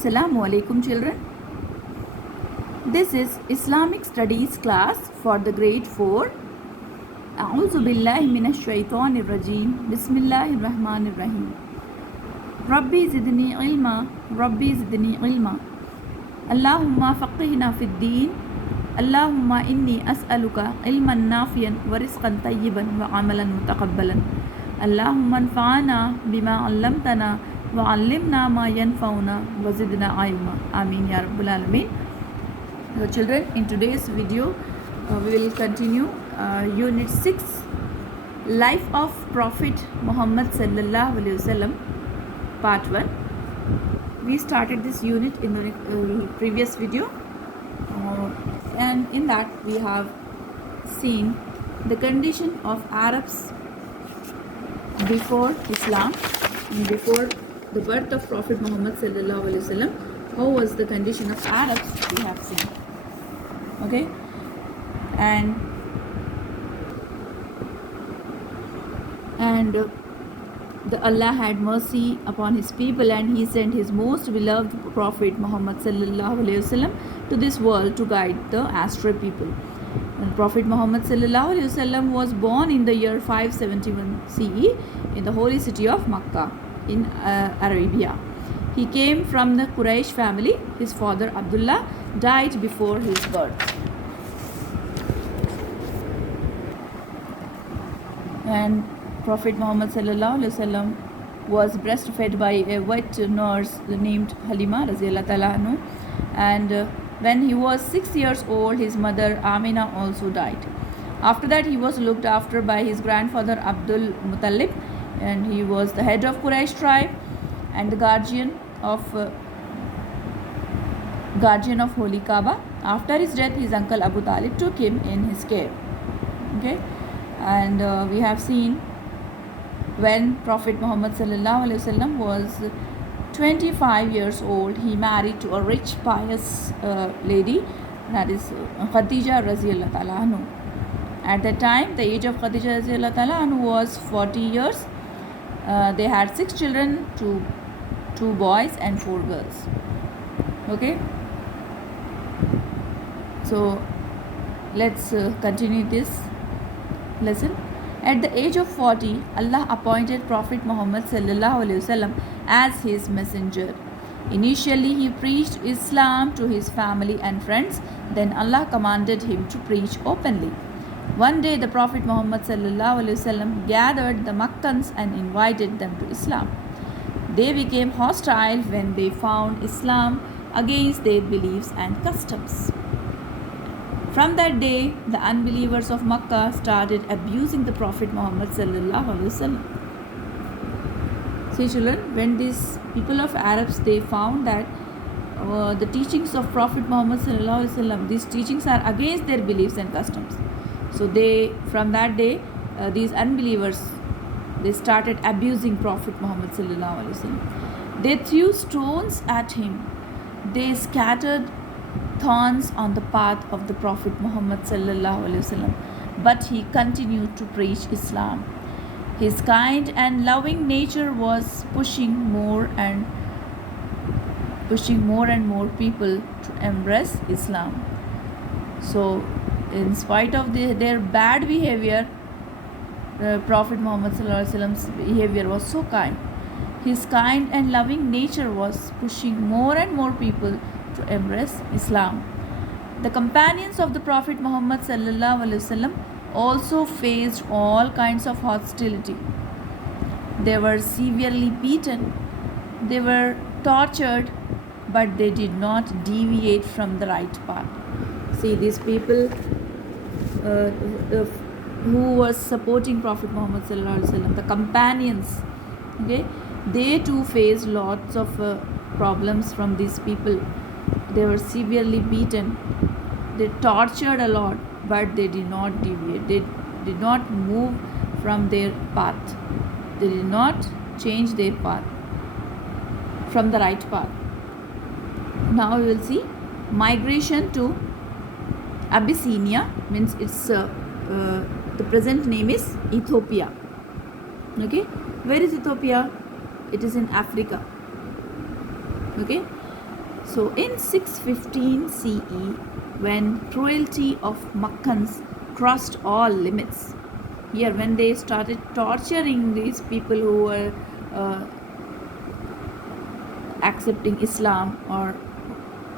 Assalamu alaikum children. This is Islamic Studies class for the grade 4. A'udhu billahi minash shaitanir rajim. Bismillahir rahmanir rahim. Rabbi zidni ilma, Rabbi zidni ilma. Allahumma faqihna fid deen. Allahumma inni as'aluka ilman nafiyan wa rizqan tayyiban wa amalan mutaqabbalan. Allahumma anfa'na bima 'allamtana وَعَلِّمْنَا مَا يَنْفَعُنَا وَزِدْنَا عِلْمًا Ameen Ya Rabbul Alameen. So children, in today's video we will continue unit 6, Life of Prophet Muhammad Sallallahu Alaihi Wasallam, part 1. We started this unit in the previous video and in that we have seen the condition of Arabs before Islam, before the birth of Prophet Muhammad Sallallahu Alaihi Wasallam. How was the condition of Arabs? We have seen. Okay, and the Allah had mercy upon His people, and He sent His most beloved Prophet Muhammad Sallallahu Alaihi Wasallam to this world to guide the astray people. And Prophet Muhammad Sallallahu Alaihi Wasallam was born in the year 571 CE in the holy city of Makkah in Arabia. He came from the Quraysh family. His father Abdullah died before his birth. And Prophet Muhammad Sallallahu Alaihi Wasallam was breastfed by a wet nurse named Halima Raziyallahu Ta'ala anhu. And when he was 6 years old, his mother Amina also died. After that, he was looked after by his grandfather Abdul Muttalib, and he was the head of Quraysh tribe and the guardian of Holy Kaaba. After his death, his uncle Abu Talib took him in his care. Okay, and we have seen when Prophet Muhammad Sallallahu Alaihi Wasallam was 25 years old, he married to a rich, pious lady, that is Khadija Raziyallahu Ta'ala anhu. At that time, the age of Khadija Raziyallahu Ta'ala anhu was 40 years. They had 6 children, two boys and 4 girls. Okay, so let's continue this lesson. At the age of 40, Allah appointed Prophet Muhammad Sallallahu Alaihi Wasallam as his messenger. Initially, he preached Islam to his family and friends. Then Allah commanded him to preach openly. One day, the Prophet Muhammad Sallallahu Alaihi Wasallam gathered the Makkans and invited them to Islam. They became hostile when they found Islam against their beliefs and customs. From that day, the unbelievers of Makkah started abusing the Prophet Muhammad Sallallahu Alaihi Wasallam. See children, when these people of Arabs, they found that the teachings of Prophet Muhammad Sallallahu Alaihi Wasallam, these teachings are against their beliefs and customs. So they, from that day, these unbelievers, they started abusing Prophet Muhammad Sallallahu Alaihi Wasallam. They threw stones at him. They scattered thorns on the path of the Prophet Muhammad Sallallahu Alaihi Wasallam. But he continued to preach Islam. His kind and loving nature was pushing more and more people to embrace Islam. So, in spite of their bad behavior, Prophet Muhammad Sallallahu Alaihi Wasallam's behavior was so kind. His kind and loving nature was pushing more and more people to embrace Islam. The companions of the Prophet Muhammad Sallallahu Alaihi Wasallam also faced all kinds of hostility. They were severely beaten, they were tortured, but they did not deviate from the right path. See, these people who was supporting Prophet Muhammad Sallallahu Alaihi Wasallam, the companions, okay, they too faced lots of problems from these people. They were severely beaten, they tortured a lot, but they did not deviate. They did not move from their path. They did not change their path from the right path. Now we will see migration to Abyssinia, means it's the present name is Ethiopia. Okay, where is Ethiopia? It is in Africa. Okay, So in 615 CE, when cruelty of Makkans crossed all limits, here when they started torturing these people who were accepting Islam or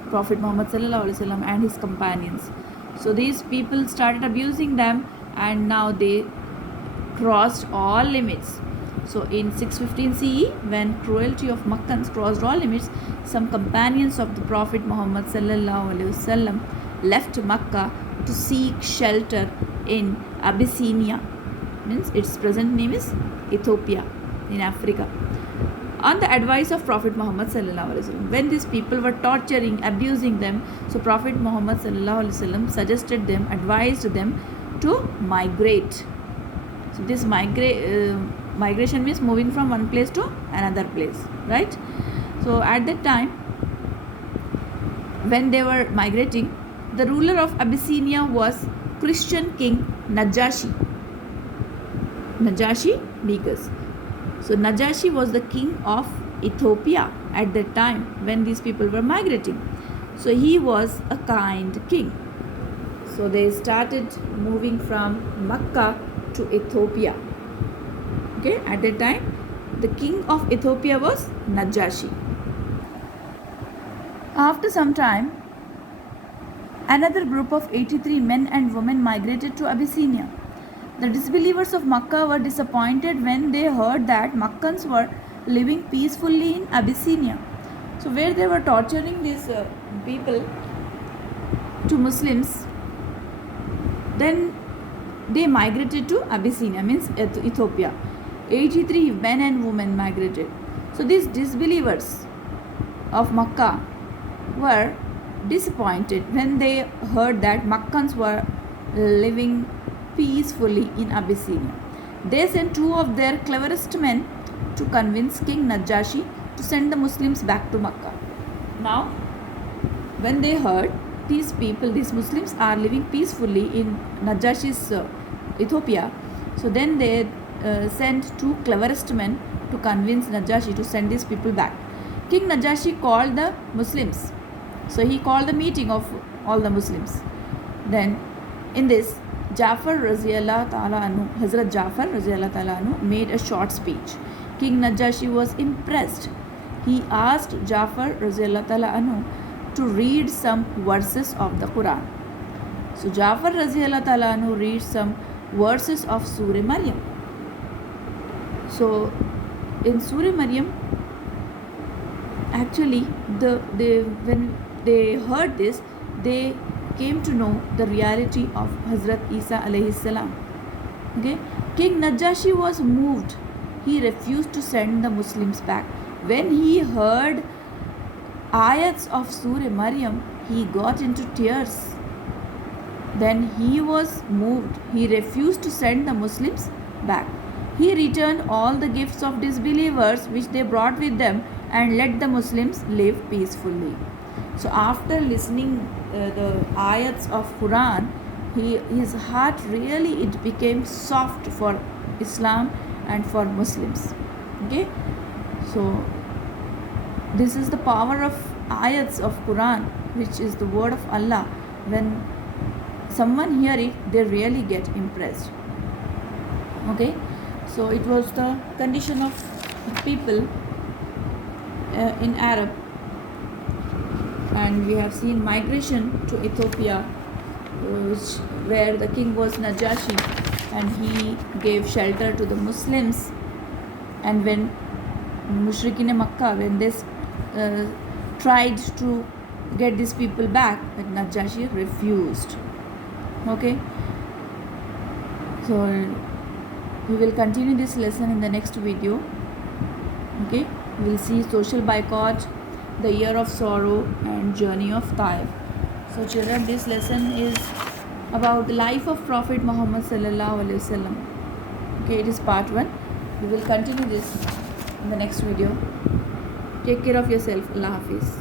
Prophet Muhammad sallallahu alaihi wasallam and his companions. So these people started abusing them, and now they crossed all limits. So in 615 CE, when cruelty of Makkans crossed all limits, some companions of the Prophet Muhammad sallallahu alaihi wasallam left Makkah to seek shelter in Abyssinia. Means its present name is Ethiopia in Africa. On the advice of Prophet Muhammad sallallahu alaihi wasallam, when these people were torturing, abusing them, so Prophet Muhammad sallallahu alaihi wasallam suggested them, advised them to migrate. So this migration means moving from one place to another place, right? So at that time, when they were migrating, the ruler of Abyssinia was Christian king Najashi Negus. So Najashi was the king of Ethiopia at that time when these people were migrating. So he was a kind king. So they started moving from Makkah to Ethiopia. Okay, at that time the king of Ethiopia was Najashi. After some time, another group of 83 men and women migrated to Abyssinia. The disbelievers of Makkah were disappointed when they heard that Makkans were living peacefully in Abyssinia. So where they were torturing these people to Muslims, then they migrated to Abyssinia, means Ethiopia. 83 men and women migrated. So these disbelievers of Makkah were disappointed when they heard that Makkans were living peacefully in Abyssinia. They sent two of their cleverest men to convince King Najashi to send the Muslims back to Makkah. Now, when they heard these Muslims are living peacefully in Najashi's Ethiopia, so then they sent two cleverest men to convince Najashi to send these people back. King Najashi called the Muslims. So he called the meeting of all the Muslims. Then in this, Jafar Raziyallahu Ta'ala Anhu, Hazrat Jafar Raziyallahu Ta'ala Anhu made a short speech. King Najashi was impressed. He asked Jafar Raziyallahu Ta'ala Anhu to read some verses of the Quran. So Jafar Raziyallahu Ta'ala Anhu reads some verses of Surah Maryam. So in Surah Maryam, actually when they heard this, they came to know the reality of Hazrat Isa alayhi salam. Okay, King Najashi was moved. He refused to send the Muslims back. When he heard ayats of Surah Maryam, he got into tears. Then he was moved. He refused to send the Muslims back. He returned all the gifts of disbelievers which they brought with them and let the Muslims live peacefully. So after listening the ayats of Quran, his heart really became soft for Islam and for Muslims. Okay, so this is the power of ayats of Quran, which is the word of Allah. When someone hear it, they really get impressed. Okay, so it was the condition of people in Arab, and we have seen migration to Ethiopia, where the king was Najashi, and he gave shelter to the Muslims. And when Mushrikeen Makkah, when they tried to get these people back, but Najashi refused. Okay, so we will continue this lesson in the next video. Okay, we will see social boycott, the year of sorrow, and journey of Taif. So children, this lesson is about the life of Prophet Muhammad sallallahu alaihi wasallam. Okay, it is part 1. We will continue this in the next video. Take care of yourself. Allah Hafiz.